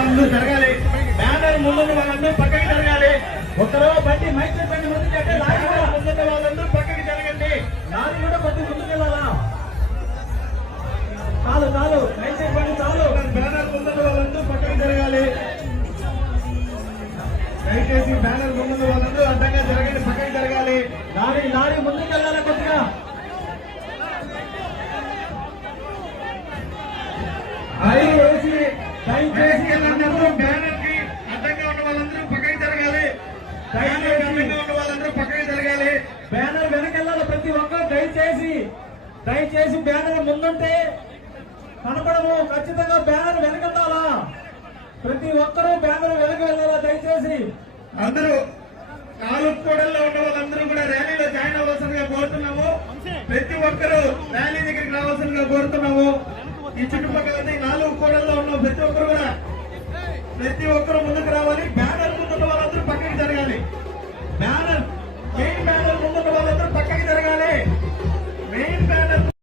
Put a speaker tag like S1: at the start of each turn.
S1: వాళ్ళందరూ జరగాలి. బ్యానర్ ముందున్న వాళ్ళందరూ పక్కకి జరగాలి.
S2: ఒకరో బండి మైక్ చెప్పండి ముందు చెప్పే లారీ కూడా
S1: ముందున్న వాళ్ళందరూ పక్కకి జరగండి.
S2: లారీ కూడా కొద్ది ముందుకెళ్ళాలా చాలు చాలు. మైక్ చెప్పండి చాలు.
S1: బ్యానర్ ముందున్న వాళ్ళందరూ పక్కకి జరగాలి. దయచేసి బ్యానర్ ముందున్న వాళ్ళందరూ అడ్డంగా జరగండి పక్కకి జరగాలి.
S2: లారీ లారీ ముందుకెళ్ళాలి కొద్దిగా
S1: దయచేసి
S2: దయచేసి
S1: దయచేసి వాళ్ళందరూ బ్యానర్కి అడ్డంగా ఉన్న వాళ్ళందరూ పక్కకి జరగాలి. బ్యానర్ అడ్డంగా ఉన్న వాళ్ళందరూ పక్కకి జరగాలి.
S2: బ్యానర్ వెనకెళ్ళాలి ప్రతి ఒక్కరు దయచేసి దయచేసి బ్యానర్ ముందుంటే కనపడము. ఖచ్చితంగా బ్యానర్ వెనకెళ్ళాలా? ప్రతి ఒక్కరూ బ్యానర్ వెనక వెళ్ళాలా? దయచేసి.
S1: అందరూ నాలుగు కూడల్లో ఉన్న వాళ్ళందరూ కూడా ర్యాలీలో జాయిన్ అవ్వాల్సిందిగా కోరుతున్నాము. ప్రతి ఒక్కరూ ర్యాలీ దగ్గరికి రావాల్సిందిగా కోరుతున్నాము. ఈ చుట్టుపక్కల నాలుగు కూడల్లో ఉన్న ప్రతి ప్రతి